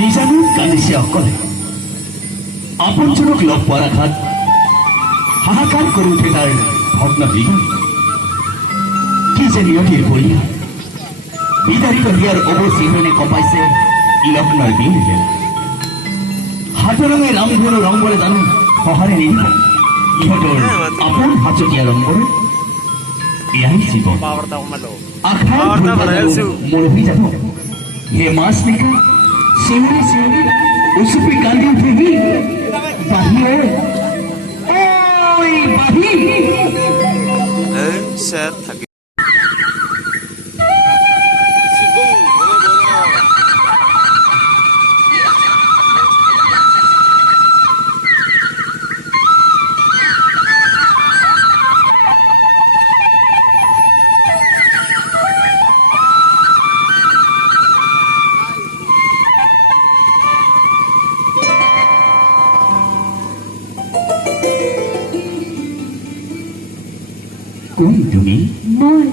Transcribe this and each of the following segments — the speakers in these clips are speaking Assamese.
নিজানুৰ কান্দিছে অকলে আপোনজনক লগ পোৱাৰ আঘাত হাহাকাৰ কৰি উঠে তাৰ ভগ্ন হৃদয় কি যে নিয়তিৰ পৰিয়াল বিদাৰিত হিয়াৰ অৱচিহনে কপাইছে লগ্নৰ দিন বেলা হাতৰঙে ৰামধেনু ৰংবৰে জানো সহাৰে নিদিব ইহঁতৰ আপোন হাততীয়া ৰংবৰে এয়াই জীৱন আশাৰ মৰহি যাব হে মাছ নিকা শিউৰি শিউৰি উচুপি কান্দি উঠেহি বাহি ঐ বাহি থাকে কোন তুমি মই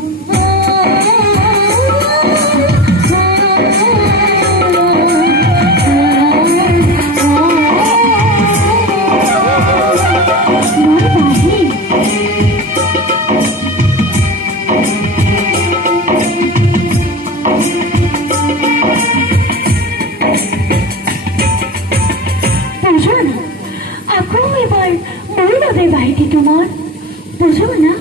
আকৌ এবাৰ মোৰ বাবে বাহিতি তোমাৰ বুঝো না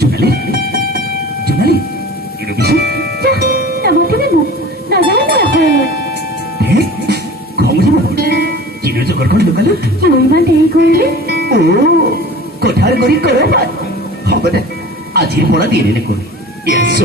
জোনালী জোনালী এৰবিছো খং যাব কিনো জগৰখন লুকালো ইমান দেৰি কৰিলে কথাৰ কৰি কৰবাত হ'ব দে আজিৰ পৰা দেৰি নকৰো ইয়াছ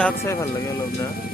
দাগ চাই ভাল লাগে অলপ না